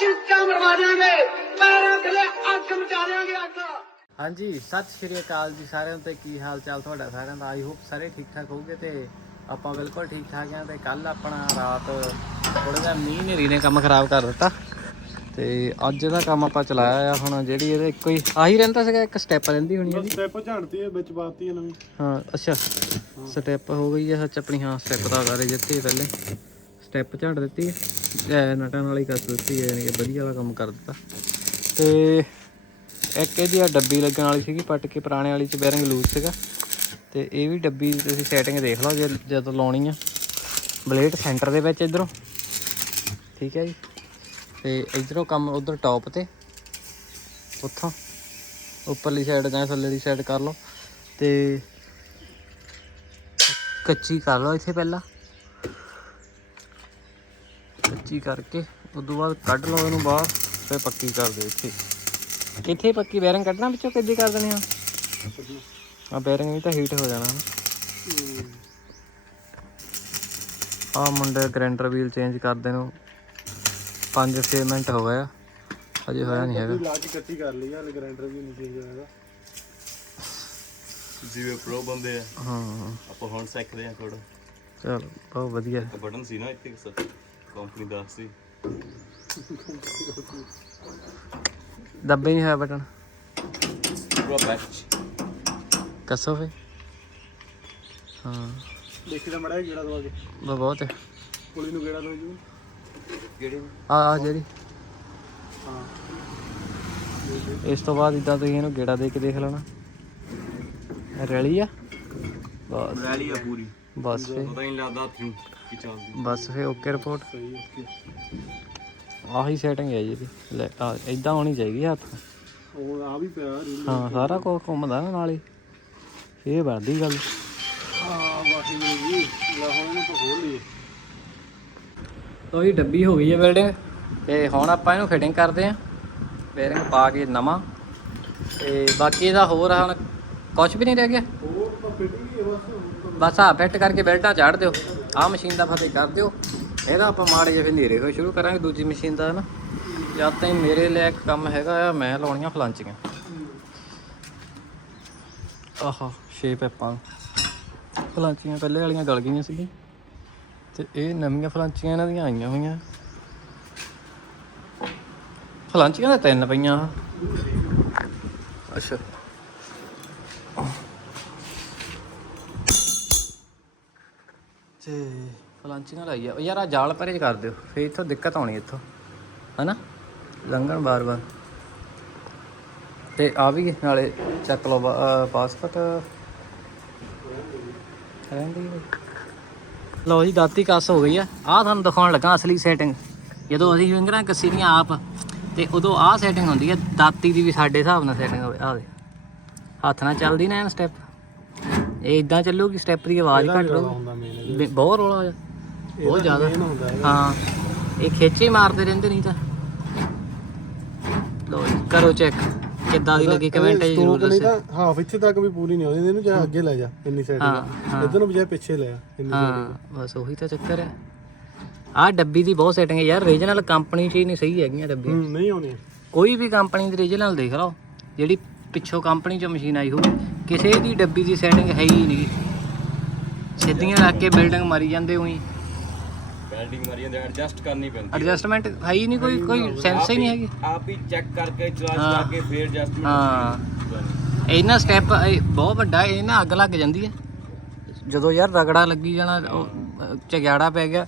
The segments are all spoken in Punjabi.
ਚੀਕਾਂ ਮਰਵਾ ਦਿਆਂਗੇ। ਪੈਰਾਂ ਥੱਲੇ ਅੱਗ ਮਚਾ ਦਿਆਂਗੇ ਅੱਗ। ਹਾਂਜੀ ਸਤਿ ਸ਼੍ਰੀ ਅਕਾਲ ਜੀ ਸਾਰਿਆਂ ਨੂੰ ਤੇ ਕੀ ਹਾਲ ਚਾਲ ਤੁਹਾਡਾ ਸਾਰਿਆਂ ਦਾ? ਆਈ ਹੋਪ ਸਾਰੇ ਠੀਕ ਠਾਕ ਹੋਗੇ ਤੇ ਆਪਾਂ ਬਿਲਕੁਲ ਠੀਕ ਠਾਕ ਆ ਤੇ ਕੱਲ ਆਪਣਾ ਰਾਤ ਥੋੜਾ ਜਿਹਾ ਮੀਂਹ ਨੇਰੀ ਨੇ ਕੰਮ ਖਰਾਬ ਕਰ ਦਿੱਤਾ। ਤੇ ਅੱਜ ਦਾ ਕੰਮ ਆਪਾਂ ਚਲਾਇਆ ਆ ਹੁਣ ਜਿਹੜੀ ਇਹਦੇ ਇੱਕੋ ਹੀ ਆਹੀ ਰਹਿੰਦਾ ਸੀਗਾ ਇੱਕ ਸਟੈਪ ਰਹਿੰਦੀ ਹੋਣੀ ਇਹਦੀ। ਸਟੈਪ ਝਾੜਤੀ ਹੈ ਵਿੱਚ ਪਾਤੀ ਹੈ ਨਵੀਂ। ਹਾਂ ਅੱਛਾ। ਸਟੈਪ ਹੋ ਗਈ ਹੈ ਸੱਚ ਆਪਣੀ ਹਾਂ ਸਟੈਪ ਦਾ ਕਰੇ ਜਿੱਤੇ ਪਹਿਲੇ। ਸਟੈਪ ਝਾੜ ਦਿੱਤੀ ਹੈ ਨਟਾਂ ਨਾਲ ਹੀ ਕੱਸ ਦਿੱਤੀ ਹੈ ਯਾਨੀ ਕਿ ਵਧੀਆ ਵਾਲਾ ਕੰਮ ਕਰ ਦਿੱਤਾ। ਤੇ ਇੱਕ ਇਹਦੀ ਆ ਡੱਬੀ ਲੱਗਣ ਵਾਲੀ ਸੀਗੀ, ਪੱਟ ਕੇ ਪੁਰਾਣੇ ਵਾਲੀ ਚ ਬੈਰਿੰਗ ਲੂਜ਼ ਸੀਗਾ। ਤੇ ਇਹ ਵੀ ਡੱਬੀ ਤੁਸੀਂ ਸੈਟਿੰਗ ਦੇਖ ਲਓ ਜੇ ਜਦੋਂ ਲਾਉਣੀ ਆ। ਬਲੇਡ ਸੈਂਟਰ ਦੇ ਵਿੱਚ ਇਧਰੋਂ। ਠੀਕ ਹੈ ਜੀ। ਤੇ ਇਧਰੋਂ ਕੰਮ ਉਧਰ ਟੌਪ ਤੇ। ਉੱਥੋਂ। ਉੱਪਰਲੀ ਸਾਈਡ ਜਾਂ ਥੱਲੇ ਦੀ ਸਾਈਡ ਕਰ ਲਓ। ਤੇ ਕੱਚੀ ਕਰ ਲਓ ਇੱਥੇ ਪਹਿਲਾਂ। ਕੱਚੀ ਕਰਕੇ ਉਸ ਤੋਂ ਬਾਅਦ ਕੱਢ ਲਓ ਇਹਨੂੰ ਬਾਹਰ ਫਿਰ ਪੱਕੀ ਕਰ ਦਿਓ ਇੱਥੇ। ਕਿੱਥੇ ਪੱਕੀ ਬੈਰਿੰਗ ਕੱਢਣਾ ਵਿੱਚੋਂ ਕਿੱਦੀ ਕਰ ਦੇਣੀ ਆ? ਆ ਬੈਰਿੰਗ ਵੀ ਤਾਂ ਹੀਟ ਹੋ ਜਾਣਾ। ਆ ਮੁੰਡੇ ਗ੍ਰੈਂਡਰ ਵੀਲ ਚੇਂਜ ਕਰਦੇ ਨੂੰ। 5-6 ਮਿੰਟ ਹੋ ਗਏ ਆ। ਅਜੇ ਹੋਇਆ ਨਹੀਂ ਹੈਗਾ। ਲਾ ਕੇ ਇਕੱਠੀ ਕਰ ਲਈ ਆ ਗ੍ਰਾਈਂਡਰ ਵੀ ਨਹੀਂ ਚੇਂਜ ਹੋਇਆ ਜਿਵੇਂ ਪ੍ਰੋ ਬੰਦੇ ਆ। ਹਾਂ। ਆਪਾਂ ਹੁਣ ਸਿੱਖਦੇ ਆ ਥੋੜਾ ਚਲ ਬਹੁਤ ਵਧੀਆ। ਤੇ ਬਟਨ ਸੀ ਨਾ ਇੱਥੇ ਕੰਪਨੀ ਦਾ ਸੀ ਦੱਬੇ ਨਹੀਂ ਹੋਇਆ ਬਟਨ। ਪੂਰਾ ਬੈਚ ਕੱਸੋ ਫੇ। ਹਾਂ। ਦੇਖੀ ਤਾਂ ਮੜਾ ਗੇੜਾ ਦਵਾ ਕੇ। ਬ- ਬਹੁਤ। ਹੈ ਪੁਲੀ ਨੂੰ ਗੇੜਾ ਦੋ ਜੀ। ਕਿਹੜੀ? ਆ ਆ ਜਿਹੜੀ। ਹਾਂ। ਇਸ ਤੋਂ ਬਾਅਦ ਇਦਾਂ ਤੁਸੀਂ ਇਹਨੂੰ ਗੇੜਾ ਦੇ ਕੇ ਦੇਖ ਲੈਣਾ। ਰੈਲੀ ਆ। ਬਸ। ਰੈਲੀ ਆ ਪੂਰੀ। ਬਸ ਫੇ। ਪਤਾ ਨਹੀਂ ਲੱਗਦਾ ਕਿਉਂ ਕੀ ਚੱਲਦੀ। ਬਸ ਫੇ ਓਕੇ ਰਿਪੋਰਟ। ਸਹੀ ਓਕੇ। ਆਹੀ ਸੈਟਿੰਗ ਹੈ ਜੀ ਇਹਦੀ। ਲੈ ਆ ਇਦਾਂ ਹੋਣੀ ਚਾਹੀਦੀ ਆ ਹੱਥ। ਉਹ ਆ ਵੀ ਪਿਆ ਹਾਂ ਸਾਰਾ ਕੁਝ ਘੁੰਮਦਾ ਨਾ ਨਾਲ ਹੀ। ਇਹ ਬਣਦੀ ਗੱਲ। ਹਾਂ ਬਾਕੀ ਜੀ ਲੈ ਹੁਣ ਇਹਨੂੰ ਤਾਂ ਖੋਲ ਲਈਏ। ਲੋ ਜੀ ਡੱਬੀ ਹੋ ਗਈ ਹੈ ਬਿਲਡਿੰਗ ਤੇ ਹੁਣ ਆਪਾਂ ਇਹਨੂੰ ਫਿਟਿੰਗ ਕਰਦੇ ਆਂ ਬੇਰਿੰਗ ਪਾ ਕੇ ਨਵਾਂ। ਤੇ ਬਾਕੀ ਇਹਦਾ ਹੋਰ ਹੁਣ ਕੁਝ ਵੀ ਨਹੀਂ ਰਹਿ ਗਿਆ। ਉਹ ਤਾਂ ਫਿੱਟ ਗਈ ਹੈ ਬਸ ਬਸ ਆ ਫਿੱਟ ਕਰਕੇ ਬੈਲਟਾਂ ਚਾੜ ਦਿਓ। ਆਹ ਮਸ਼ੀਨ ਦਾ ਫਤਿਹ ਕਰ ਦਿਓ। ਇਹਦਾ ਆਪਾਂ ਮਾੜੇ ਜਿਹੇ ਫਿਰ ਨੇਰੇ ਹੋਏ ਸ਼ੁਰੂ ਕਰਾਂਗੇ ਦੂਜੀ ਮਸ਼ੀਨ ਦਾ ਨਾ ਜਦ ਤਾਈਂ ਮੇਰੇ ਲਈ ਇੱਕ ਕੰਮ ਹੈਗਾ ਆ, ਮੈਂ ਲਾਉਣੀਆਂ ਫਲਾਂਚੀਆਂ। ਆਹਾ ਛੇ ਪੈਪਾਂ ਫਲਾਂਚੀਆਂ ਪਹਿਲੇ ਵਾਲੀਆਂ ਗਲ ਗਈਆਂ ਸੀ ਤੇ ਇਹ ਨਵੀਆਂ ਫਲਾਂਚੀਆਂ ਇਹਨਾਂ ਦੀਆਂ ਆਈਆਂ ਹੋਈਆਂ। ਫਲਾਂਚੀਆਂ ਤਾਂ ਤਿੰਨ ਪਈਆਂ। ਅੱਛਾ। ਫਲਾਂਚੀਆਂ ਲਾਈ ਆ ਯਾਰ ਆ ਜਾਲ ਪਰੇ ਕਰ ਦਿਓ। ਫੇਰ ਇੱਥੋਂ ਦਿੱਕਤ ਆਉਣੀ ਇੱਥੋਂ। ਹਨਾ? ਲੰਘਣ ਬਾਰ-ਬਾਰ ਤੇ ਆ ਵੀ ਨਾਲੇ ਚੱਕ ਲਓ ਪਾਸਪੋਰਟ। ਲਓ ਜੀ ਦਾਤੀ ਕੱਸ ਹੋ ਗਈ ਆ। ਆਹ ਤੁਹਾਨੂੰ ਦਿਖਾਉਣ ਲੱਗਾ ਅਸਲੀ ਸੈਟਿੰਗ ਜਦੋਂ ਅਸੀਂ ਫਿੰਗਰਾਂ ਕੱਸੀ ਦੀਆਂ ਆਪ ਤੇ ਉਦੋਂ ਆਹ ਸੈਟਿੰਗ ਹੁੰਦੀ ਆ। ਦਾਤੀ ਦੀ ਵੀ ਸਾਡੇ ਹਿਸਾਬ ਨਾਲ ਸੈਟਿੰਗ ਹੋਵੇ। ਆਹ ਦੇ ਹੱਥ ਨਾਲ ਚੱਲਦੀ ਨਾ ਸਟੈਪ ਇਹ ਇਦਾਂ ਚੱਲੂਗੀ ਸਟੈਪ ਦੀ ਆਵਾਜ਼ ਘੱਟ ਵੀ ਬਹੁਤ ਰੋਲਾ ਆ। ਬਹੁਤ ਜ਼ਿਆਦਾ। ਹੈ ਇਹ ਖੇਚੇ ਮਾਰਦੇ ਰਹਿੰਦੇ ਨਹੀਂ ਤਾਂ। ਲੋ ਜੀ, ਕਰੋ ਚੈੱਕ ਕਿੱਦਾਂ ਦੀ ਲੱਗੀ ਕਮੈਂਟ ਜੀ ਜ਼ਰੂਰ ਤਾਂ ਹਾਫ ਇੱਥੇ ਤੱਕ ਵੀ ਪੂਰੀ ਨਹੀਂ ਆਉਂਦੀ ਇਹਨੂੰ ਚਾਹੇ ਅੱਗੇ ਲੈ ਜਾ ਇੰਨੀ ਸਾਈਡ ਹਾਂ। ਇਧਰ ਨੂੰ ਬਜਾਏ ਪਿੱਛੇ ਲੈ ਆ ਹਾਂ ਬਸ ਉਹੀ ਤਾਂ ਚੱਕਰ ਹੈ। ਆਹ ਡੱਬੀ ਦੀ ਬਹੁਤ ਸੈਟਿੰਗ ਹੈ ਯਾਰ ਰੀਜਨਲ ਕੰਪਨੀ ਚ ਹੀ ਨਹੀਂ ਸਹੀ ਹੈਗੀਆਂ ਡੱਬੀਆਂ। ਨਹੀਂ ਆਉਣੀ ਕੋਈ ਵੀ ਕੰਪਨੀ ਦੀ ਰੀਜਨਲ ਦੇਖ ਲਓ ਜਿਹੜੀ ਪਿੱਛੋਂ ਕੰਪਨੀ ਚੋਂ ਮਸ਼ੀਨ ਆਈ ਹੋਊ ਕਿਸੇ ਦੀ ਡੱਬੀ ਦੀ ਸੈਟਿੰਗ ਹੈ ਹੀ ਨਹੀਂ। ਸਿੱਧੀਆਂ ਰੱਖ ਕੇ ਬਿਲਡਿੰਗ ਮਾਰੀ ਜਾਂਦੇ ਹੋਈ ਵੈਲਡਿੰਗ ਮਾਰੀ ਜਾਂਦੇ ਐਡਜਸਟ ਕਰਨੀ ਪੈਂਦੀ ਐਡਜਸਟਮੈਂਟ ਹੈ ਹੀ ਨਹੀਂ ਕੋਈ ਕੋਈ ਸੈਂਸ ਹੀ ਨਹੀਂ ਹੈਗੀ। ਆਪ ਹੀ ਚੈੱਕ ਕਰਕੇ ਚਲਾ। ਚਲਾ ਕੇ ਫੇਰ ਐਡਜਸਟਮੈਂਟ ਹਾਂ। ਇਹਨਾਂ ਸਟੈਪ ਬਹੁਤ ਵੱਡਾ ਇਹ ਨਾ ਅੱਗ ਲੱਗ ਜਾਂਦੀ ਹੈ। ਜਦੋਂ ਯਾਰ ਰਗੜਾ ਲੱਗੀ ਜਾਣਾ ਝਗਿਆੜਾ ਪੈ ਗਿਆ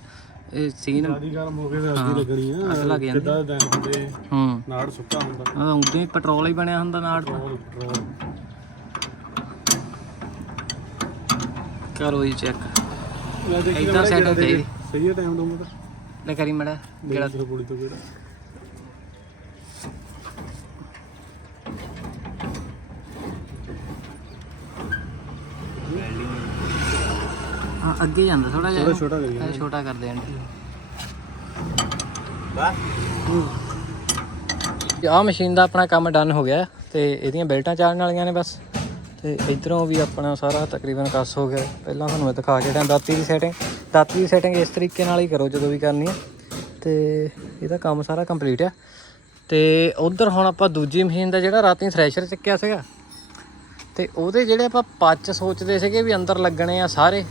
ਇਹ ਸੀਨ ਜ਼ਿਆਦਾ ਗਰਮ ਹੋ ਕੇ ਅੱਗੇ ਲੱਗਣੀ ਆ। ਅੱਗ ਲੱਗ ਜਾਂਦੀ। ਕਿੱਦਾਂ ਦੇ ਦਿਨ ਹੁੰਦੇ ਹੂੰ। ਨਾੜ ਸੁੱਕਾ ਹੁੰਦਾ। ਉਹ ਉਦੋਂ ਹੀ ਪੈਟਰੋਲ ਹੀ ਬਣਿਆ ਹੁੰਦਾ ਨਾੜ ਦਾ ਪੈਟਰੋਲ ਪੈਟਰੋਲ ਕਰੋ ਜੀ ਚੈੱਕ ਚਾਹੀਦੀ। ਸਹੀ ਹੈ ਟਾਈਮ ਦੂੰਗਾ ਲੈ ਕਰੀ ਮੜਾ ਜਿਹੜਾ ਪੁਲੀ ਤੋਂ ਕਿਹੜਾ। ਹਾਂ ਅੱਗੇ ਜਾਂਦਾ ਥੋੜਾ ਜਿਹਾ। ਥੋੜਾ ਛੋਟਾ ਇਹ ਛੋਟਾ ਕਰਦੇ ਆਂ ਬਸ। ਆਹ ਮਸ਼ੀਨ ਦਾ ਆਪਣਾ ਕੰਮ ਡਨ ਹੋ ਗਿਆ ਤੇ ਇਹਦੀਆਂ ਬੈਲਟਾਂ ਚਾੜਨ ਵਾਲੀਆਂ ਨੇ ਬਸ। ਤੇ ਇਧਰੋਂ ਵੀ ਆਪਣਾ ਸਾਰਾ ਤਕਰੀਬਨ ਕੱਸ ਹੋ ਗਿਆ। ਪਹਿਲਾਂ ਤੁਹਾਨੂੰ ਮੈਂ ਦਿਖਾ ਕੇ ਟਾਂ ਦਾਤੀ ਦੀ ਸੈਟਿੰਗ ਦਾਤੀ ਦੀ ਸੈਟਿੰਗ ਇਸ ਤਰੀਕੇ ਨਾਲ ਹੀ ਕਰੋ ਜਦੋਂ ਵੀ ਕਰਨੀ ਹੈ। ਤੇ ਇਹਦਾ ਕੰਮ ਸਾਰਾ ਕੰਪਲੀਟ ਆ। ਤੇ ਉਧਰ ਹੁਣ ਆਪਾਂ ਦੂਜੀ ਮਸ਼ੀਨ ਦਾ ਜਿਹੜਾ ਰਾਤੀ ਥ੍ਰੈਸ਼ਰ ਚੱਕਿਆ ਸੀਗਾ, ਤੇ ਉਹਦੇ ਜਿਹੜੇ ਆਪਾਂ ਪੱਚ ਸੋਚਦੇ ਸੀਗੇ ਵੀ ਅੰਦਰ ਲੱਗਣੇ ਆ ਸਾਰੇ,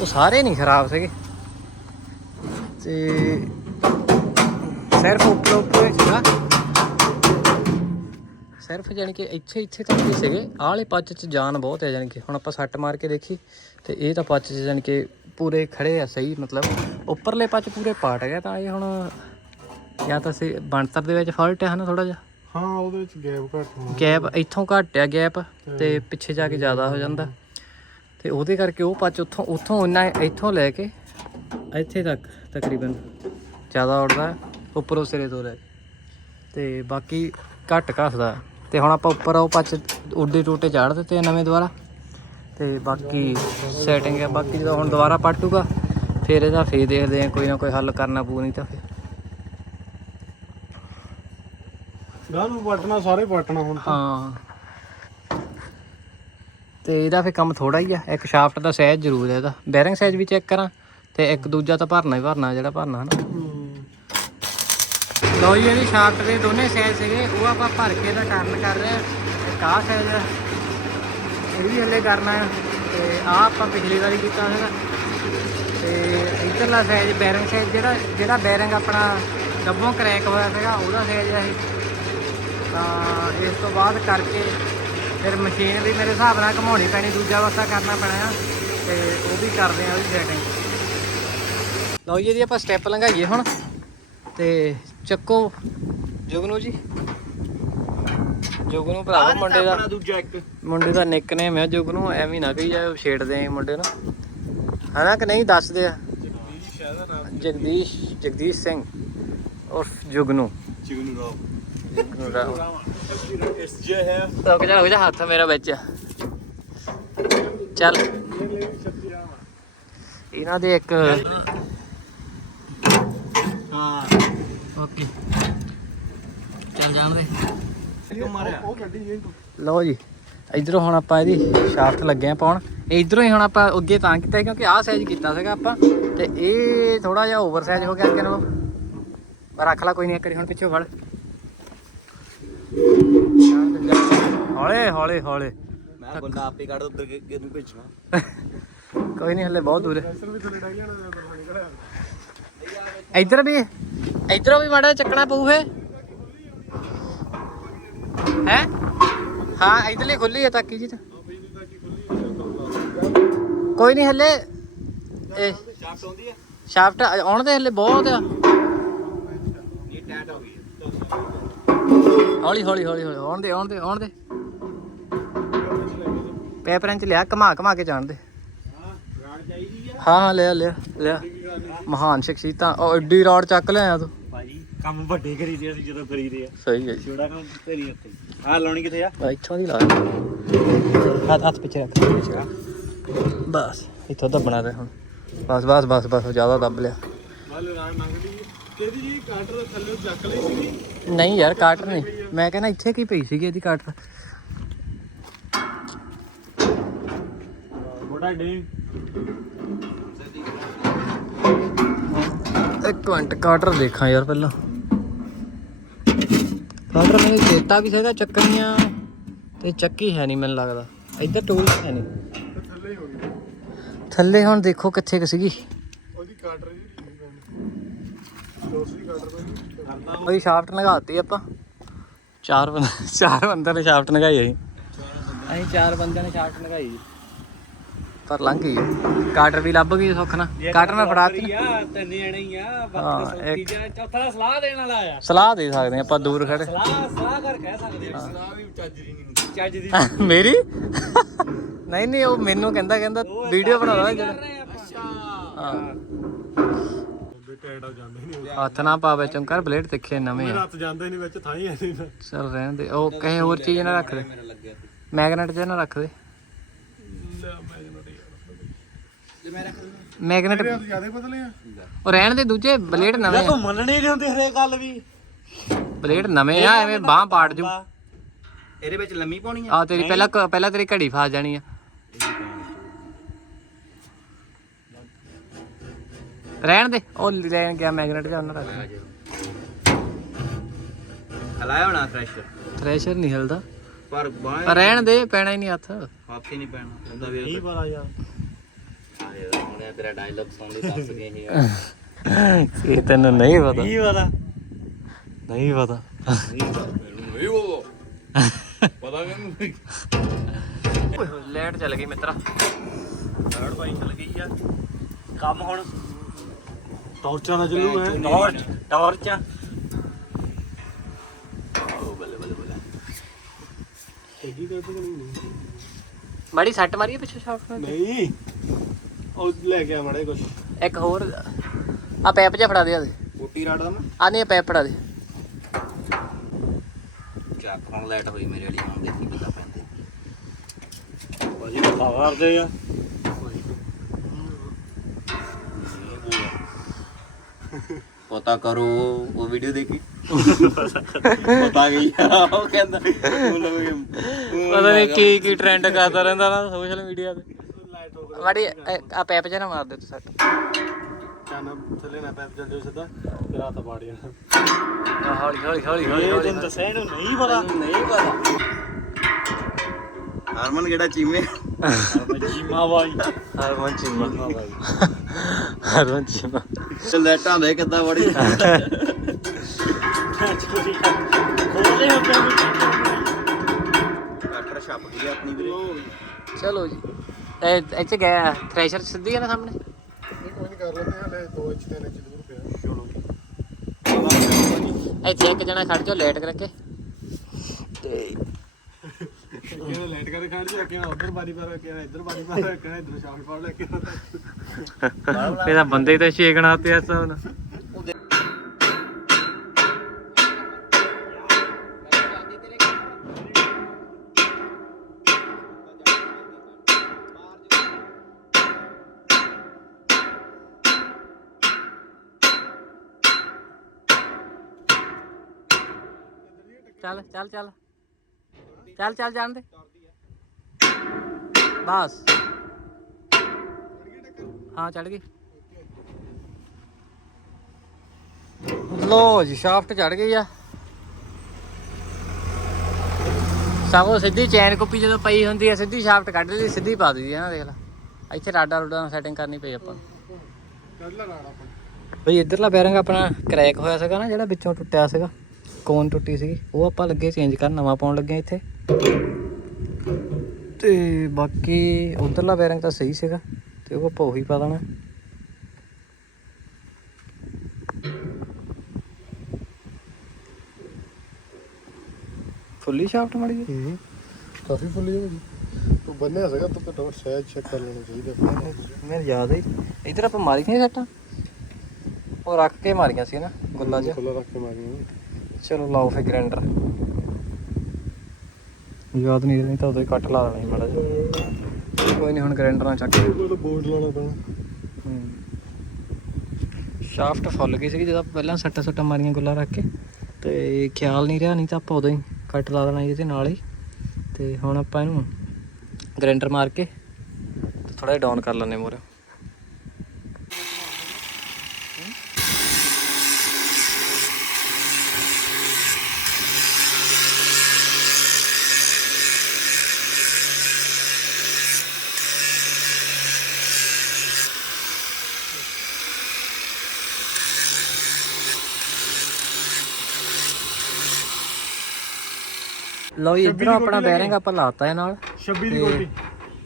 ਉਹ ਸਾਰੇ ਨਹੀਂ ਖਰਾਬ ਸੀਗੇ। ਤੇ ਸਿਰਫ ਉੱਪਰ ਉੱਪਰ ਸੀਗਾ। ਸਿਰਫ ਜਾਣੀ ਕਿ ਇੱਥੇ ਇੱਥੇ ਤੱਕ ਹੀ ਸੀਗੇ ਆਹ ਵਾਲੇ ਪੱਚ 'ਚ ਜਾਨ ਬਹੁਤ ਹੈ ਜਾਣੀ ਕਿ। ਹੁਣ ਆਪਾਂ ਸੱਟ ਮਾਰ ਕੇ ਦੇਖੀ ਤੇ ਇਹ ਤਾਂ ਪੱਚ 'ਚ ਜਾਣੀ ਕਿ ਪੂਰੇ ਖੜੇ ਆ ਸਹੀ ਮਤਲਬ ਉੱਪਰਲੇ ਪੱਚ ਪੂਰੇ ਪਾਟ ਗਿਆ ਤਾਂ ਇਹ ਹੁਣ ਜਾਂ ਤਾਂ ਸੇ ਬਣਤਰ ਦੇ ਵਿੱਚ ਫਾਲਟ ਹੈ ਨਾ ਥੋੜਾ ਜਿਹਾ? ਹਾਂ ਉਹਦੇ ਵਿੱਚ ਗੈਪ ਘੱਟ ਹੋਣਾ। ਗੈਪ ਇੱਥੋਂ ਘੱਟ ਆ ਗੈਪ ਤੇ ਪਿੱਛੇ ਜਾ ਕੇ ਜ਼ਿਆਦਾ ਹੋ ਜਾਂਦਾ। ਤੇ ਉਹਦੇ ਕਰਕੇ ਉਹ ਪੱਚ ਉੱਥੋਂ ਉੱਥੋਂ ਉਹਨਾਂ ਇੱਥੋਂ ਲੈ ਕੇ ਇੱਥੇ ਤੱਕ ਤਕਰੀਬਨ ਜ਼ਿਆਦਾ ਉੜਦਾ ਉੱਪਰੋਂ ਸਿਰੇ ਤੋਂ ਲੈ ਕੇ। ਤੇ ਬਾਕੀ ਘੱਟ ਘਸਦਾ। ਤੇ ਹੁਣ ਆਪਾਂ ਉੱਪਰ ਉਹ ਪੱਚ ਉੱਡੇ ਟੋਟੇ ਚਾੜ ਦਿੱਤੇ ਨਵੇਂ ਦੁਬਾਰਾ। ਤੇ ਬਾਕੀ ਸੈਟਿੰਗ ਹੈ ਬਾਕੀ ਜਦੋਂ ਹੁਣ ਦੁਬਾਰਾ ਪੱਟੂਗਾ ਫਿਰ ਇਹਦਾ ਫੇਰ ਦੇਖਦੇ ਆ ਕੋਈ ਨਾ ਕੋਈ ਹੱਲ ਕਰਨਾ ਪਊ ਨਹੀਂ ਤਾਂ ਫਿਰ। ਗਾਂ ਨੂੰ ਪਟਣਾ ਸਾਰੇ ਪਟਣਾ ਹੁਣ। ਹਾਂ। ਤੇ ਇਹਦਾ ਫੇ ਕੰਮ ਥੋੜਾ ਹੀ ਆ ਇੱਕ ਸ਼ਾਫਟ ਦਾ ਸਾਈਜ਼ ਜ਼ਰੂਰ ਹੈ ਇਹਦਾ। ਬੈਰਿੰਗ ਸਾਈਜ਼ ਵੀ ਚੈੱਕ ਕਰਾਂ ਤੇ ਇੱਕ ਦੂਜਾ ਤਾਂ ਭਰਨਾ ਹੀ ਭਰਨਾ ਜਿਹੜਾ ਭਰਨਾ ਹਨਾ। ਹੂੰ। ਲੋ ਜੀ, ਇਹਦੀ ਸ਼ਾਫਟ ਦੇ ਦੋਨੇ ਸਾਈਜ਼ ਸੀਗੇ, ਉਹ ਆਪਾਂ ਭਰ ਕੇ ਇਹਦਾ ਟਰਨ ਕਰ ਰਹੇ ਆ ਇੱਕ ਆਹ ਸਾਈਜ਼ ਇਹ ਵੀ ਹੱਲੇ ਕਰਨਾ ਆ ਤੇ ਆਹ ਆਪਾਂ ਪਿਛਲੀ ਵਾਰੀ ਕੀਤਾ ਸੀਗਾ। ਤੇ ਇਧਰਲਾ ਸਾਈਜ਼ ਬੈਰਿੰਗ ਸਾਈਜ਼ ਜਿਹੜਾ ਜਿਹੜਾ ਬੈਰਿੰਗ ਆਪਣਾ ਗੱਬੋਂ ਕਰੈਕ ਹੋਇਆ ਸੀਗਾ, ਉਹਦਾ ਸਾਈਜ਼ ਆ ਤਾਂ ਇਸ ਤੋਂ ਬਾਅਦ ਕਰਕੇ ਫਿਰ ਮਸ਼ੀਨ ਵੀ ਮੇਰੇ ਹਿਸਾਬ ਨਾਲ ਘਮਾਉਣੀ ਪੈਣੀ, ਦੂਜਾ ਪਾਸਾ ਕਰਨਾ ਪੈਣਾ ਆ। ਤੇ ਉਹ ਵੀ ਕਰਦੇ ਆ ਉਹਦੀ ਸੈਟਿੰਗ ਲਓ ਜੀ, ਇਹਦੀ ਆਪਾਂ ਸਟੈਪ ਲੰਘਾਈਏ ਹੁਣ। ਤੇ ਚੱਕੋ। ਜੁਗਨੂ ਜੀ। ਜੁਗਨੂ ਭਰਾਵਾ ਮੁੰਡੇ ਦਾ। ਦੂਜਾ ਇੱਕ। ਮੁੰਡੇ ਦਾ ਨਿਕਨੇਮ ਹੈ ਜੁਗਨੂ ਐਵੇਂ ਨਾ ਕਹੀ ਜਾਏ ਛੇੜਦੇ ਆ ਮੁੰਡੇ ਨੂੰ। ਹਨਾ ਕਿ ਨਹੀਂ ਦੱਸਦੇ ਆ। ਜਗਦੀਸ਼ ਜਗਦੀਸ਼ ਸਿੰਘ ਉਰਫ ਜੁਗਨੂ। ਜੁਗਨੂ ਰਾਓ। ਇਸ ਜੇ ਹੈ। ਰੁਕ ਜਾ ਰੁਕ ਜਾ ਹੱਥ ਮੇਰਾ ਵਿੱਚ। ਚੱਲ। ਇਹਨਾਂ ਦੇ ਇੱਕ ਹਾਂ। ਓਕੇ। ਚੱਲ ਜਾਣ ਦੇ ਉਹ ਗੱਡੀ ਇਹ ਲਓ ਜੀ ਇਧਰੋਂ ਹੁਣ ਆਪਾਂ ਇਹਦੀ ਸ਼ਾਫਟ ਲੱਗੇ ਆ ਪਾਉਣ। ਇਧਰੋਂ ਹੀ ਹੁਣ ਆਪਾਂ ਅੱਗੇ ਤਾਂ ਕੀਤਾ ਕਿਉਂਕਿ ਆਹ ਸਾਈਜ਼ ਕੀਤਾ ਸੀਗਾ ਆਪਾਂ। ਤੇ ਇਹ ਥੋੜਾ ਜਿਹਾ ਓਵਰ ਸਾਈਜ਼ ਹੋ ਗਿਆ ਅੱਗੇ ਨਾਲੋਂ। ਪਰ ਰੱਖ ਲਾ ਕੋਈ ਨਹੀਂ ਕਰੀ ਹੁਣ ਪਿੱਛੇ ਫੜ। ਹੌਲੇ ਹੌਲੇ ਹੌਲੇ। ਮੈਂ ਬੰਦਾ ਆਪੇ ਕੱਢ ਉੱਧਰ ਕਿ ਨੂੰ ਭੇਜਣਾ ਕੋਈ ਨਹੀਂ ਹਲੇ ਬਹੁਤ ਦੂਰ ਹੈ ਅਸਲ ਵੀ ਥੱਲੇ ਡਾਈ ਜਾਣਾ ਜਦੋਂ ਨਿਕਲਿਆ ਇੱਧਰ ਵੀ, ਇੱਧਰੋਂ ਵੀ ਮਾੜਾ ਚੱਕਣਾ ਪਊ ਫੇ ਹੈ? ਹਾਂ, ਇਧਰਲੀ ਖੁੱਲੀ ਹੈ ਤਾਕੀ ਜੀ ਤਾਂ। ਕੋਈ ਨਹੀਂ ਹਲੇ, ਇਹ ਸ਼ਾਫਟ ਆਉਂਦੀ ਹੈ ਸ਼ਾਫਟ ਆਉਣ ਦੇ ਹਲੇ ਬਹੁਤ ਆ। ਇਹ ਟੈਟ ਹੋ ਗਈ ਹੌਲੀ ਹੌਲੀ ਹੌਲੀ ਹੌਲੀ, ਆਉਣ ਦੇ ਆਉਣ ਦੇ ਆਉਣ ਦੇ। ਪੇਪਰਾਂ ਚ ਲਿਆ, ਘਮਾ ਘਮਾ ਕੇ ਜਾਣ ਦੇ। ਹਾਂ ਹਾਂ ਲਿਆ ਲਿਆ ਲਿਆ ਮਹਾਨ ਸ਼ਖਸੀਅਤਾਂ ਉਹ ਐਡੀ ਰੌਡ ਚੱਕ ਲਿਆ ਤੂੰ। ਭਾਜੀ ਕੰਮ ਵੱਡੇ ਅਸੀਂ ਜਦੋਂ ਖਰੀਦੇ ਆ। ਸਹੀ ਹੈ ਜੀ। ਛੋੜਾ ਕੰਮ ਤੇਰੀ ਉੱਤੇ ਆ ਲਾਉਣੀ ਕਿੱਥੇ ਆ? ਇੱਥੋਂ ਦੀ ਲਾ ਹੱਥ ਹੱਥ ਪਿੱਛੇ ਰੱਖ ਪਿੱਛੇ ਰੱਖ। ਬਸ। ਇੱਥੋਂ ਦੱਬਣਾ ਤੇ ਹੁਣ। ਬਸ ਬਸ ਬਸ ਬਸ ਜ਼ਿਆਦਾ ਦੱਬ ਲਿਆ। ਹਾਲੇ ਰਾਣ ਲੰਘਦੀ ਕਿਹਦੀ ਜੀ? ਕਾਟਰ ਥੱਲੇ ਚੱਕ ਲਈ ਸੀਗੀ। ਨਹੀਂ ਯਾਰ ਕਾਟਰ ਨਹੀਂ। ਮੈਂ ਕਹਿੰਦਾ ਇੱਥੇ ਕੀ ਪਈ ਸੀਗੀ ਇਹਦੀ ਕਾਟਰ? ਡੇ। ਇੱਕ ਮਿੰਟ ਕਾਟਰ ਦੇਖਾਂ ਯਾਰ ਪਹਿਲਾਂ। ਕਾਟਰ ਮੈਨੂੰ ਚੇਤਾ ਵੀ ਸੀਗਾ ਚੱਕਣੀਆਂ ਤੇ ਚੱਕੀ ਹੈ ਨਹੀਂ ਮੈਨੂੰ ਲੱਗਦਾ। ਇੱਧਰ ਟੂਲ ਹੈ ਨਹੀਂ ਥੱਲੇ ਹੀ ਗਈ ਥੱਲੇ ਹੁਣ ਦੇਖੋ ਕਿੱਥੇ ਕੁ ਸੀਗੀ। ਉਹਦੀ ਕਾਟਰ ਜੀ ਦੂਸਰੀ ਕਾਟਰ ਉਹਦੀ ਸ਼ਾਫਟ ਨਗਾਤੀ ਆਪਾਂ। ਚਾਰ ਬੰਦੇ ਚਾਰ ਬੰਦਿਆਂ ਨੇ ਸ਼ਾਫਟ ਨਗਾਈ ਅਸੀਂ ਅਸੀਂ ਚਾਰ ਬੰਦਿਆਂ ਨੇ ਸ਼ਾਫਟ ਨਗਾਈ ਪਰ ਲੰਘ ਗਈ ਕਾਟਰ ਵੀ ਲੱਭ ਗਈ ਸੁੱਖ ਨਾਲ। ਕਾਟਰ ਨਾਲ ਫੜਾਤੀ ਨਾ। ਆ ਤਿੰਨ ਜਣੇ ਹੀ ਆ ਹਾਂ, ਬਾਕੀ ਸੌਖੀ ਇੱਕ- ਜਾ ਚੌਥਾ ਦਾ ਸਲਾਹ ਦੇਣ ਵਾਲਾ ਆ। ਸਲਾਹ ਦੇ ਸਕਦੇ ਆਪਾਂ ਦੂਰ ਖੜੇ। ਸਲਾਹ ਸਲਾਹ ਕਰ ਕਹਿ ਸਕਦੇ ਆ ਸਲਾਹ ਵੀ ਚੱਜਰੀ ਨਹੀਂ। ਹੁੰਦੀ ਚੱਜ ਦੀ ਮੇਰੀ? ਨਹੀਂ ਨਹੀਂ ਉਹ ਮੈਨੂੰ ਕਹਿੰਦਾ ਕਹਿੰਦਾ ਵੀਡੀਓ ਬਣਾਉਣਾ ਜਿਹੜਾ। ਹਾਂ ਹੱਥ ਨਾ ਪਾਵੇ ਚੰਕਰ ਬਲੇਡ ਤਿੱਖੇ ਨਵੇਂ ਆ। ਹੱਥ ਜਾਂਦੇ ਨਹੀਂ ਵਿੱਚ ਥਾਂ ਹੀ ਐ ਨਹੀਂ। ਚਲ ਰਹਿਣ ਦੇ। ਉਹ ਕਹੇ ਹੋਰ ਚੀਜ਼ ਨਾ ਰੱਖ ਦੇ। ਮੈਗਨੇਟ ਜੇ ਨਾ ਰੱਖ ਦੇ ਲੈ ਮੈਂ ਜਨਾ ਜੇ ਮੈਂ ਰੱਖ ਦਿੰਦਾ ਮੈਗਨੇਟ ਜਿਆਦੇ ਬਦਲੇ ਆ? ਉਹ ਰਹਿਣ ਦੇ ਦੂਜੇ ਬਲੇਡ ਨਵੇਂ ਆ। ਮੰਨਣੇ ਨਹੀਂ ਹੁੰਦੇ ਹਰੇ ਗੱਲ ਵੀ। ਬਲੇਡ ਨਵੇਂ ਆ ਐਵੇਂ ਬਾਹ ਪਾੜ ਜੂ। ਇਹਦੇ ਵਿੱਚ ਲੰਮੀ ਪਾਉਣੀ ਆ? ਆ ਤੇਰੀ ਪਹਿਲਾਂ ਪਹਿਲਾਂ ਤੇਰੀ ਘੜੀ ਫਸ ਜਾਣੀ ਆ। ਰਹਿਣ ਦੇ ਉਹ ਲੈਣ ਗਿਆ ਮੈਗਨੇਟ ਜਾਂ ਉਹਨਾਂ ਦਾ। ਹਲਾਇਆ ਹੋਣਾ ਥ੍ਰੈਸ਼ਰ ਥ੍ਰੈਸ਼ਰ ਨਹੀਂ ਹਿਲਦਾ। ਪਰ ਰਹਿਣ ਦੇ ਪੈਣਾ ਹੀ ਨਹੀਂ ਹੱਥ। ਹੱਥ ਹੀ ਨਹੀਂ ਪੈਣਾ। ਉਹਦਾ ਵੀ ਨਹੀਂ ਪਤਾ ਯਾਰ। ਆਏ ਹੁਣ ਤੇਰਾ ਡਾਇਲੌਗ ਸੁਣ ਲਈ ਦੱਸ ਗਏ ਇਹ ਇਹ ਤੈਨੂੰ ਨਹੀਂ ਪਤਾ। ਕੀ ਪਤਾ। ਨਹੀਂ ਪਤਾ। ਨਹੀਂ ਉਹ ਪਤਾ। ਨਹੀਂ। ਲੈਟ ਚੱਲ ਗਈ ਮਿੱਤਰਾ। ਥਰਡ ਬਾਈ ਚੱਲ ਗਈ ਆ। ਕੰਮ ਹੁਣ ਟੌਰਚਾਂ ਦਾ ਚੱਲੂ ਹੈ। ਟੌਰਚ। ਟੌਰਚਾਂ। ਨਹੀਂ। ਮਾੜੀ ਸੱਟ ਮਾਰੀ ਪਿੱਛੇ ਸ਼ਾਫਟ ਨਾਲ। ਨਹੀਂ। ਉਹ ਲੈ ਕੇ ਆ ਮੜੇ ਕੁਛ। ਇੱਕ ਹੋਰ ਆ ਪੈਪ ਜਿਹਾ ਫੜਾ ਦੇ ਆ ਦੇ। ਕੋਟੀ ਰਾੜ ਦਾ ਮੈਂ ਆ ਨਹੀਂ ਪੈਪ ਫੜਾ ਦੇ। ਚੱਕ ਹੁਣ ਲੈਟ ਹੋਈ ਮੇਰੇ ਵਾਲੀ ਹੁਣ ਦੇਖੀ ਕਿੱਦਾਂ ਪੈਂਦੇ। ਭਾਜੀ ਖਾਵਾ ਆਪਦੇ ਆ। ਪਤਾ ਕਰੋ ਉਹ ਵੀਡੀਓ ਦੇਖੀ। ਪਤਾ ਗਈ ਉਹ ਕਹਿੰਦਾ ਪਤਾ ਨਹੀਂ ਕੀ ਕੀ ਟ੍ਰੈਂਡ ਕਰਦਾ ਰਹਿੰਦਾ ਨਾ ਸੋਸ਼ਲ ਮੀਡੀਆ ਤੇ। ਮਾੜੀ ਆ ਪੈਪ ਜਿਹਾ ਨਾ ਮਾਰ ਦੇ ਤੂੰ ਸੱਟ। ਕਾਨਾ ਥੱਲੇ ਨਾ ਪੈਪ ਜੰਦੇ ਸਿੱਧਾ। ਫਿਰ ਹੱਥ ਪਾੜ ਜਾਣਾ ਹੌਲੀ ਹੌਲੀ ਹੌਲੀ ਇਹ ਤੈਨੂੰ ਦੱਸਿਆ ਇਹਨੂੰ ਨਹੀਂ ਪਤਾ। ਨਹੀਂ ਪਤਾ। ਹਰਮਨ ਕਿਹੜਾ ਚੀਮੇ? ਜੀਮਾ ਬਾਈ। ਹਰਮਨ ਚੀਮਾ। ਹਰਮਨ ਚੀਮਾ। ਲੈਟਾਂ ਦੇ ਕਿੱਦਾਂ ਵੜੀ ਖੋਲੇ ਹੋ ਪਿਆ। ਡਾਕਟਰ ਛੱਪ ਗਈ ਆ ਆਪਣੀ ਵੀਰੇ। ਚਲੋ ਜੀ। ਇਹ ਇੱਥੇ ਗਿਆ ਥ੍ਰੈਸ਼ਰ ਸਿੱਧੀ ਹੈ ਨਾ ਸਾਹਮਣੇ? ਕੋਈ ਨਹੀਂ ਕਰ ਲੈਂਦੇ ਹਲੇ 2 ਇੰਚ 3 ਇੰਚ ਦੂਰ ਪਿਆ ਚਲੋ ਇੱਥੇ ਇੱਕ ਜਣਾ ਖੜ ਜਾਓ ਲੇਟ ਕਰਕੇ। ਤੇ ਕਿਹੜਾ ਲਾਈਟ ਕਰ ਖਾਣ ਜੀ ਰੱਖਿਆ ਉਧਰ ਬਾਰੀ ਬਾਰ ਰੱਖਿਆ ਇੱਧਰ ਬਾਰੀ ਬਾਰ ਰੱਖਿਆ ਇੱਧਰ ਸ਼ਾਮਲ ਪਾੜ ਰੱਖਿਆ ਇਹਦਾ ਬੰਦੇ ਹੀ ਤਾਂ ਛੇਕਣਾ ਤੇ ਐਸਾ ਹੁਣ ਚੱਲ ਚੱਲ ਚੱਲ। ਚੱਲ ਚੱਲ ਜਾਣ ਦੇ। ਬਸ। ਹਾਂ ਚੜ ਗਈ। ਲੋ ਜੀ ਸ਼ਾਫਟ ਚੜ ਗਈ ਆ। ਸਾਗੋ ਸਿੱਧੀ ਚੈਨ ਕੁੱਪੀ ਜਦੋਂ ਪਈ ਹੁੰਦੀ ਆ ਸਿੱਧੀ ਸ਼ਾਫਟ ਕੱਢ ਲਈ ਸਿੱਧੀ ਪਾ ਦਈਦੀ ਆ ਨਾ ਦੇਖ ਲੈ। ਇੱਥੇ ਰਾਡਾ ਰੂਡਾ ਨਾਲ ਸੈਟਿੰਗ ਕਰਨੀ ਪਈ ਆਪਾਂ ਨੂੰ। ਕੱਢ ਲਾ ਰਾੜਾ ਆਪਾਂ ਬਈ ਇਧਰਲਾ ਬੈਰਿੰਗ ਆਪਣਾ ਕ੍ਰੈਕ ਹੋਇਆ ਸੀਗਾ ਨਾ ਜਿਹੜਾ ਵਿੱਚੋਂ ਟੁੱਟਿਆ ਸੀਗਾ। ਕੋਨ ਟੁੱਟੀ ਸੀਗੀ? ਉਹ ਆਪਾਂ ਲੱਗੇ ਚੇਂਜ ਕਰਨ ਨਵਾਂ ਪਾਉਣ ਲੱਗੇ ਇੱਥੇ। ਤੇ ਬਾਕੀ ਉਧਰਲਾ ਬੈਰਿੰਗ ਤਾਂ ਸਹੀ ਸੀਗਾ ਤੇ ਉਹ ਆਪਾਂ ਉਹੀ ਪਾ ਦੇਣਾ ਫੁੱਲੀ ਸ਼ਾਫਟ ਮੜੀ ਹੂੰ। ਕਾਫੀ ਫੁੱਲੀ ਹੋ ਗਈ। ਤੂੰ ਬੰਨਿਆ ਸੀਗਾ ਤੂੰ ਘਟੋ ਸ਼ਾਇਦ ਚੈੱਕ ਕਰ ਲੈਣਾ ਚਾਹੀਦਾ। ਮੈਨੂੰ ਯਾਦ ਹੈ। ਇਧਰ ਆਪਾਂ ਮਾਰੀ ਨਹੀਂ ਸੱਟਾਂ? ਉਹ ਰੱਖ ਕੇ ਮਾਰੀਆਂ ਸੀ ਨਾ ਗੁੱਲਾ 'ਚ ਖੁੱਲਾ ਰੱਖ ਕੇ ਮਾਰੀ ਚਲੋ ਲਾਓ ਫੇ ਗ੍ਰਾਈਂਡਰ ਯਾਦ ਨਹੀਂ ਨਹੀਂ ਤਾਂ ਉਦੋਂ ਹੀ ਕੱਟ ਲਾ ਦੇਣਾ ਸੀ ਮਾੜਾ ਜਿਹਾ। ਕੋਈ ਨਹੀਂ ਹੁਣ ਗ੍ਰਾਈਂਡਰ ਨਾਲ ਚੱਕ ਉਹ ਬੋਰਡ ਲਾਉਣਾ ਪੈਣਾ। ਸ਼ਾਫਟ ਫੁੱਲ ਗਈ ਸੀ ਜਦੋਂ ਆਪਾਂ ਪਹਿਲਾਂ ਸੱਟਾ ਸੱਟਾ ਮਾਰੀਆਂ ਗੁੱਲਾ ਰੱਖ ਕੇ। ਤੇ ਖਿਆਲ ਨਹੀਂ ਰਿਹਾ ਨਹੀਂ ਤਾਂ ਆਪਾਂ ਉਦੋਂ ਹੀ ਕੱਟ ਲਾ ਦੇਣਾ ਇਹਦੇ ਨਾਲ ਹੀ। ਤੇ ਹੁਣ ਆਪਾਂ ਇਹਨੂੰ ਗ੍ਰਾਈਂਡਰ ਮਾਰ ਕੇ ਥੋੜਾ ਜਿਹਾ ਡਾਊਨ ਕਰ ਲੈਣੇ ਮੋਰੇ ਲਓ ਜੀ ਇਧਰੋਂ ਆਪਣਾ ਬੈਰਿੰਗ ਆਪਾਂ ਲਾਤਾ ਹੈ ਨਾਲ। 26 ਦੀ ਕੋਟੀ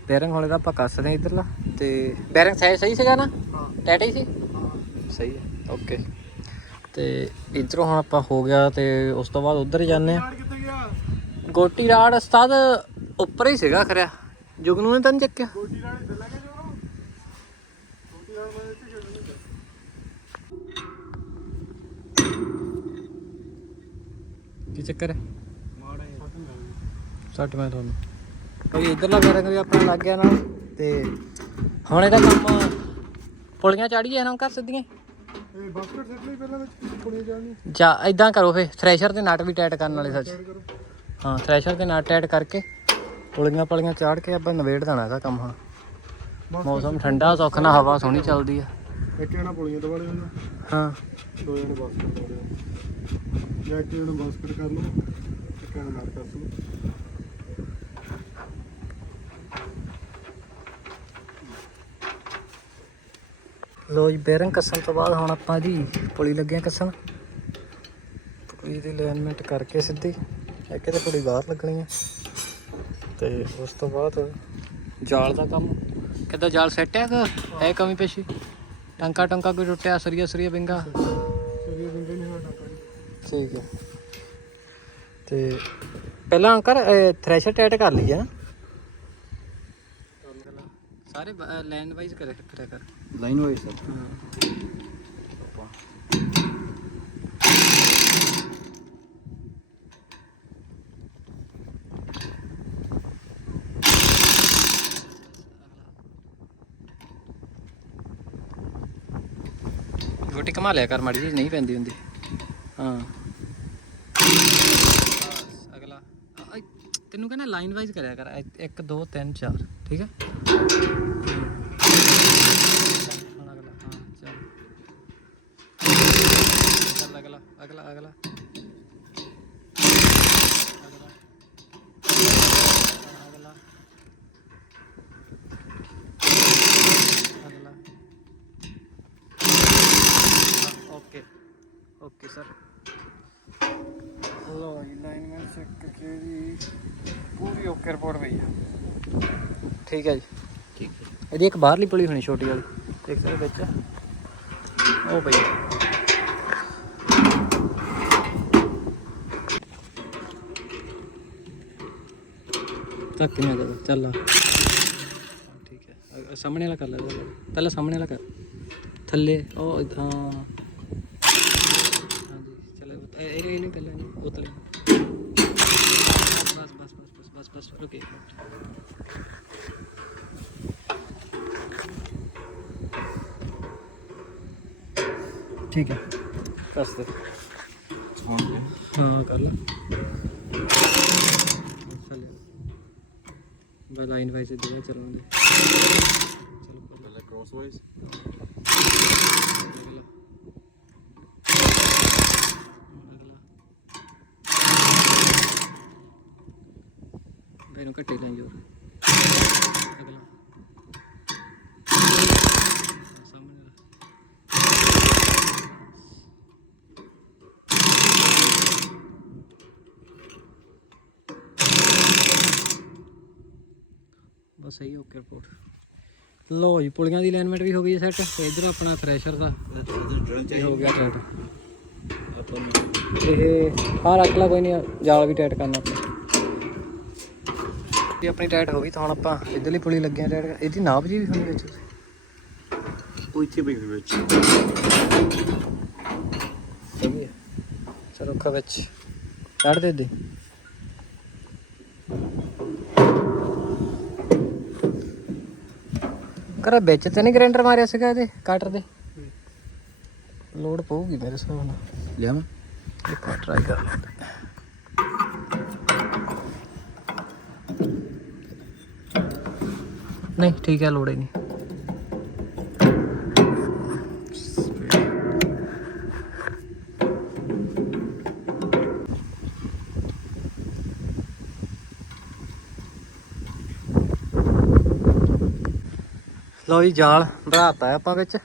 ਬੈਰਿੰਗ ਹੋਲੇ ਦਾ ਆਪਾਂ ਕੱਸਦੇ ਹਾਂ ਇਧਰਲਾ। ਤੇ ਬੈਰਿੰਗ ਸਹੀ ਸਹੀ ਸੀਗਾ ਨਾ? ਟੈਟ ਹੀ ਸੀ? ਸਹੀ ਹੈ ਓਕੇ। ਤੇ ਇਧਰੋਂ ਹੁਣ ਆਪਾਂ ਹੋ ਗਿਆ ਤੇ ਉਸ ਤੋਂ ਬਾਅਦ ਉਧਰ ਹੀ ਜਾਂਦੇ ਆ ਗੋਟੀ ਰਾੜ ਉਸਤਾਦ ਉੱਪਰ ਹੀ ਸੀਗਾ ਖਰਿਆ। ਜੁਗਨੂ ਨੇ ਤਾਂ ਚੱਕਿਆ? ਲੱਗੇ ਮੈਂ ਇੱਥੇ ਕੀ ਚੱਕਰ ਹੈ ਹੀ? ਸੱਟ ਮੈਂ ਤੁਹਾਨੂੰ। ਕੋਈ ਇਧਰਲਾ ਬੈਰਿੰਗ ਵੀ ਆਪਣਾ ਲੱਗ ਗਿਆ ਨਾਲ ਤੇ ਹੁਣ ਇਹਦਾ ਕੰਮ ਪੁਲੀਆਂ ਚਾੜੀਏ ਨਾ ਕਰ ਸਿੱਧੀਆਂ। ਇਹ ਬਾਸਕਟ ਸੈੱਟ ਲਈ ਪਹਿਲਾਂ ਵਿੱਚ ਕੁੜੀ ਜਾਣੀ ਜਾਂ ਇਦਾਂ ਕਰੋ ਫੇ ਥ੍ਰੈਸ਼ਰ ਤੇ ਨਟ ਵੀ ਟਾਈਟ ਕਰਨ ਵਾਲੇ ਸੱਚ। ਕਰੋ। ਹਾਂ ਥ੍ਰੈਸ਼ਰ ਤੇ ਨਟ ਟਾਈਟ ਕਰਕੇ ਪੁਲੀਆਂ ਪਲੀਆਂ ਚਾੜ ਕੇ ਆਪਾਂ ਨਵੇੜ ਦੇਣਾ ਇਹਦਾ ਕੰਮ ਹੁਣ। ਮੌਸਮ ਠੰਡਾ ਸੁੱਖ ਨਾਲ ਹਵਾ ਸੋਹਣੀ ਚੱਲਦੀ ਆ। ਇੱਕ ਜਣਾ ਪੁਲੀਆਂ ਦੇ ਵਾਲੇ ਨੂੰ। ਹਾਂ। ਦੋ ਜਣੇ ਬਾਸਕਟ ਦੇ ਵਾਲੇ ਜਾਂ ਇੱਕ ਜਣਾ ਬਾਸਕਟ ਕਰ ਲਓ ਇੱਕ ਜਣਾ ਕਰ ਲਓ। ਲੋ ਜੀ ਬੇਰਿੰਗ ਕੱਸਣ ਤੋਂ ਬਾਅਦ ਹੁਣ ਆਪਾਂ ਜੀ ਪੁਲੀ ਲੱਗੇ ਆ ਕੱਸਣ। ਪੁਲੀ ਦੀ ਅਲਾਈਨਮੈਂਟ ਕਰਕੇ ਸਿੱਧੀ। ਇੱਕ ਤੇ ਪੁਲੀ ਬਾਹਰ ਲੱਗਣੀ ਹੈ। ਤੇ ਉਸ ਤੋਂ ਬਾਅਦ ਜਾਲ ਦਾ ਕੰਮ। ਕਿੱਦਾਂ ਜਾਲ ਸੈੱਟ ਹੈ ਕਿ ਹੈ ਕਮੀ ਪੇਸ਼ੀ? ਟੰਕਾ ਟੰਕਾ ਕੋਈ ਟੁੱਟਿਆ ਸਰੀਆ ਸਰੀਆ ਬਿੰਗਾ ਨਹੀਂ ਠੀਕ ਹੈ। ਤੇ ਪਹਿਲਾਂ ਅੰਕਰ ਥ੍ਰੈਸ਼ਰ ਟੈਟ ਕਰ ਲਈ ਹੈ ਸਾਰੇ ਲਾਈਨ ਵਾਈਜ਼ ਕਰਿਆ ਕਰ। ਲਾਈਨ ਹੋਈ ਸਰ ਗੋਟੀ ਕਮਾ ਲਿਆ ਕਰ ਮਾੜੀ ਜੀ ਨਹੀਂ ਪੈਂਦੀ ਹੁੰਦੀ। ਹਾਂ। ਅਗਲਾ। ਤੈਨੂੰ ਕਹਿੰਦਾ ਲਾਈਨ ਵਾਈਜ਼ ਕਰਿਆ ਕਰ। 1 2 3 4 ਠੀਕ ਹੈ ਹੁਣ ਅਗਲਾ ਹਾਂ ਚੱਲ ਚੱਲ ਅਗਲਾ ਅਗਲਾ। ਓਕੇ ਓਕੇ ਸਰ ਲੋ ਜੀ ਲਾਈਨਮੈਂਟ ਚੈੱਕ ਕਰਕੇ ਜੀ ਪੂਰੀ ਓਕੇ ਰਿਪੋਰਟ ਪਈ ਆ। ਠੀਕ ਹੈ ਜੀ। ਠੀਕ ਹੈ। ਇਹਦੀ ਇੱਕ ਬਾਹਰਲੀ ਪੁਲੀ ਹੋਣੀ ਛੋਟੀ ਵਾਲੀ। ਦੇਖ ਸਕਦੇ ਵਿੱਚ। ਉਹ ਪਈ ਧੱਕ ਨਾ ਕਰ ਚੱਲ ਆ। ਠੀਕ ਹੈ। ਅ- ਸਾਹਮਣੇ ਵਾਲਾ ਕਰ ਲੈ ਪਹਿਲਾਂ। ਪਹਿਲਾਂ ਸਾਹਮਣੇ ਵਾਲਾ ਕਰ। ਥੱਲੇ ਉਹ ਹਾਂ ਹਾਂਜੀ ਚਲੋ ਇਹ ਇਹ ਨਹੀਂ ਪਹਿਲਾਂ ਨਹੀਂ ਉਹ ਤਲੇ ਬਸ ਬਸ ਬਸ ਬਸ ਬਸ ਬਸ ਰੁਕੇ ਠੀਕ ਹੈ। ਕਸ ਦੇ। ਹਾਂ ਕਰ ਲੈ ਚੱਲ ਬਈ ਲਾਈਨ ਵਾਈਜ਼ ਦੇ ਚਲਾਉਂਦੇ ਚਲੋ ਪਹਿਲਾਂ ਕ੍ਰੋਸ ਵਾਈਜ਼ ਅਗਲਾ ਘੱਟੇ ਲੈਂ ਜੋਰ ਅਗਲਾ ਸਾਹਮਣੇ ਵਾਲਾ ਬਸ ਸਹੀ ਓਕੇ ਰਿਪੋਰਟ ਲੋ ਜੀ ਪੁਲੀਆਂ ਦੀ ਅਲਾਈਨਮੈਂਟ ਵੀ ਹੋ ਗਈ ਸੈੱਟ ਤੇ ਇਧਰ ਆਪਣਾ ਥ੍ਰੈਸ਼ਰ ਦਾ ਇਹ ਹੋ ਗਿਆ ਟਾਈਟ ਇਹ ਹਾਂ ਰੱਖ ਲਾ ਕੋਈ ਨਹੀਂ ਜਾਲ ਵੀ ਟਾਈਟ ਕਰਨਾ। ਆਪਾਂ ਇਹ ਆਪਣੀ ਟਾਈਟ ਹੋ ਗਈ ਤਾਂ ਹੁਣ ਆਪਾਂ ਇਧਰਲੀ ਪੁਲੀ ਲੱਗਿਆ ਟਾਈਟ ਇਹਦੀ ਨਾਪ ਜੀ ਵੀ ਹੋਣੀ ਵਿੱਚ। ਉਹ ਇੱਥੇ ਹੋਈ ਵਿੱਚ। ਚਲੋ ਖਾ ਵਿੱਚ। ਕੱਢ ਦੇ ਦੇ ਕਰਾ ਵਿੱਚ ਤੇ ਨਹੀਂ ਗ੍ਰਾਈਂਡਰ ਮਾਰਿਆ ਸੀਗਾ ਇਹਦੇ ਕਟਰ ਦੇ। ਲੋਡ ਪਊਗੀ ਮੇਰੇ ਹਿਸਾਬ ਨਾਲ। ਲਿਆ ਮੈਂ ਇੱਕ ਵਾਰ ਟਰਾਈ ਕਰ ਲੈਂਦੇ। ਨਹੀਂ ਠੀਕ ਹੈ ਲੋੜ ਹੀ ਨਹੀਂ। ਲਓ ਜੀ ਜਾਲ ਭਰਾਤਾ ਆਪਾਂ ਵਿੱਚ।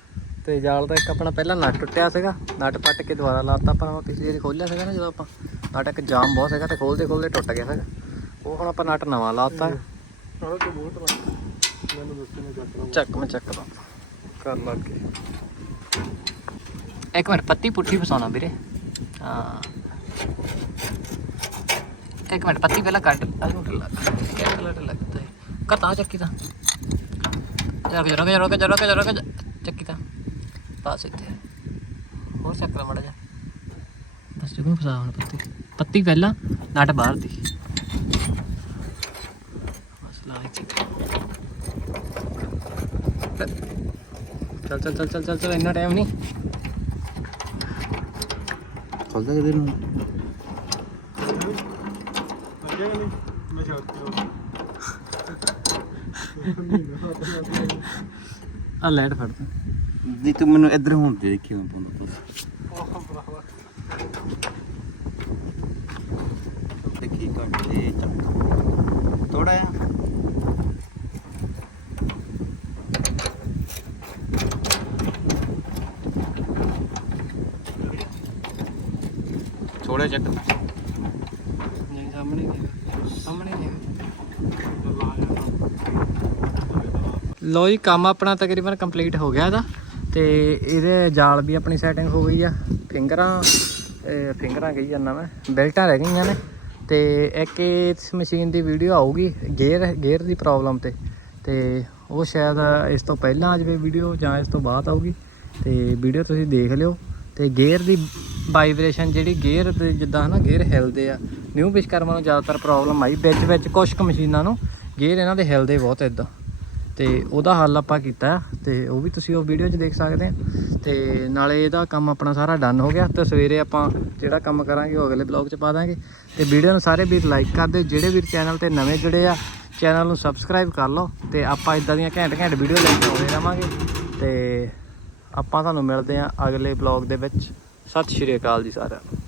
ਤੇ ਜਾਲ ਦਾ ਇੱਕ ਆਪਣਾ ਪਹਿਲਾਂ ਨਟ ਟੁੱਟਿਆ ਸੀਗਾ। ਨਟ ਪੱਟ ਕੇ ਦੁਬਾਰਾ ਲਾਤਾ ਆਪਾਂ ਉਹ ਪਿਛਲੀ ਵਾਰੀ ਖੋਲਿਆ ਸੀਗਾ ਨਾ ਜਦੋਂ ਆਪਾਂ। ਨਟ ਇੱਕ ਜਾਮ ਬਹੁਤ ਸੀਗਾ ਤੇ ਖੋਲਦੇ ਖੋਲਦੇ ਟੁੱਟ ਗਿਆ ਸੀਗਾ। ਉਹ ਹੁਣ ਆਪਾਂ ਨਟ ਨਵਾਂ ਲਾਤਾ। ਚੱਕ ਮੈਂ ਚੱਕਦਾ ਕਰ ਲੱਗ ਕੇ। ਇੱਕ ਮਿੰਟ ਪੱਤੀ ਪੁੱਠੀ ਫਸਾਉਣਾ ਵੀਰੇ। ਹਾਂ। ਇੱਕ ਮਿੰਟ ਪੱਤੀ ਪਹਿਲਾਂ ਕੱਢ ਲੱਗਦਾ ਹੈ ਕਤਾ ਚੱਕੀ ਤਾਂ। ਰੁਕ ਜਾ ਰੁਕ ਜਾ ਰੁਕ ਜਾ ਰੁਕ ਜਾ ਰੁਕ ਜਾ। ਚੱਕੀ ਤਾਂ। ਬਸ ਇੱਥੇ। ਹੋਰ ਚੱਕ ਮੜਾ ਜਾ ਬਸ ਜਗੂ ਫਸਾ ਹੁਣ ਪੱਤੀ। ਪੱਤੀ ਪਹਿਲਾਂ, ਨਟ ਬਾਹਰ ਦੀ। ਬਸ ਲਾ ਇੱਥੇ। ਚੱਲ ਚੱਲ ਚੱਲ ਚੱਲ ਚੱਲ ਚੱਲ, ਇੰਨਾ ਟਾਈਮ ਨਹੀਂ। ਖੋਲਦਾ ਕਿਧਰ ਨੂੰ ਲੱਗਿਆ ਕਿ ਨਹੀਂ ਮੈਂ ਛੱਡ ਕੇ ਆ ਲੈਟ ਫੜ ਤੂੰ ਦੀ ਤੂੰ ਮੈਨੂੰ ਇੱਧਰ ਹੁਣ ਦੇ ਦੇਖੀ ਮੈਂ ਪਾਉਂਦਾ ਤੁਸੀਂ ਦੇਖੀ ਘੰਟੇ ਚੱਕ ਥੋੜਾ ਆ ਥੋੜਾ ਚੱਕ ਨਹੀਂ ਸਾਹਮਣੇ ਨਹੀਂ ਸਾਹਮਣੇ ਨਹੀਂ ਲੋ ਜੀ, ਕੰਮ ਆਪਣਾ ਤਕਰੀਬਨ ਕੰਪਲੀਟ ਹੋ ਗਿਆ ਇਹਦਾ ਤੇ ਇਹਦੇ ਜਾਲ ਵੀ ਆਪਣੀ ਸੈਟਿੰਗ ਹੋ ਗਈ ਆ, ਫਿੰਗਰਾਂ ਫਿੰਗਰਾਂ ਕਹੀ ਜਾਂਦਾ ਮੈਂ, ਬੈਲਟਾਂ ਰਹਿ ਗਈਆਂ ਨੇ ਤੇ ਇੱਕ ਇਸ ਮਸ਼ੀਨ ਦੀ ਵੀਡੀਓ ਆਊਗੀ ਗੇਅਰ ਗੇਅਰ ਦੀ ਪ੍ਰੋਬਲਮ ਤੇ ਤੇ ਉਹ ਸ਼ਾਇਦ ਇਸ ਤੋਂ ਪਹਿਲਾਂ ਆ ਜਾਵੇ ਵੀਡੀਓ ਜਾਂ ਇਸ ਤੋਂ ਬਾਅਦ ਆਊਗੀ, ਤੇ ਵੀਡੀਓ ਤੁਸੀਂ ਦੇਖ ਲਿਓ, ਤੇ ਗੇਅਰ ਦੀ ਵਾਈਬ੍ਰੇਸ਼ਨ ਜਿਹੜੀ ਗੇਅਰ ਦੇ ਜਿੱਦਾਂ ਨਾ ਗੇਅਰ ਹਿਲਦੇ ਆ ਨਿਊ ਵਿਸ਼ਕਰਮਾ ਨੂੰ ਜ਼ਿਆਦਾਤਰ ਪ੍ਰੋਬਲਮ ਆਈ, ਵਿੱਚ ਵਿੱਚ ਕੁਝ ਕੁ ਮਸ਼ੀਨਾਂ ਨੂੰ ਗੇਅਰ ਇਹਨਾਂ ਦੇ ਹਿਲਦੇ ਬਹੁਤ ਇਦਾਂ। ਤੇ ਉਹਦਾ ਹੱਲ ਆਪਾਂ ਕੀਤਾ ਤੇ ਉਹ ਵੀ ਤੁਸੀਂ ਉਹ ਵੀਡੀਓ 'ਚ ਦੇਖ ਸਕਦੇ ਆ। ਤੇ ਨਾਲੇ ਇਹਦਾ ਕੰਮ ਆਪਣਾ ਸਾਰਾ ਡਨ ਹੋ ਗਿਆ। ਤੇ ਸਵੇਰੇ ਆਪਾਂ ਜਿਹੜਾ ਕੰਮ ਕਰਾਂਗੇ ਉਹ ਅਗਲੇ ਬਲੌਗ 'ਚ ਪਾ ਦਾਂਗੇ। ਤੇ ਵੀਡੀਓ ਨੂੰ ਸਾਰੇ ਵੀਰ ਲਾਈਕ ਕਰ ਦਿਓ। ਜਿਹੜੇ ਵੀਰ ਚੈਨਲ ਤੇ ਨਵੇਂ ਜੁੜੇ ਆ ਚੈਨਲ ਨੂੰ ਸਬਸਕ੍ਰਾਈਬ ਕਰ ਲਓ। ਤੇ ਆਪਾਂ ਇਦਾਂ ਦੀਆਂ ਘੈਂਟ ਘੈਂਟ ਵੀਡੀਓ ਲੈ ਕੇ ਆਉਂਦੇ ਰਵਾਂਗੇ। ਤੇ ਆਪਾਂ ਤੁਹਾਨੂੰ ਮਿਲਦੇ ਆ ਅਗਲੇ ਬਲੌਗ ਦੇ ਵਿੱਚ। ਸਤਿ ਸ਼੍ਰੀ ਅਕਾਲ ਜੀ ਸਾਰਿਆਂ ਨੂੰ।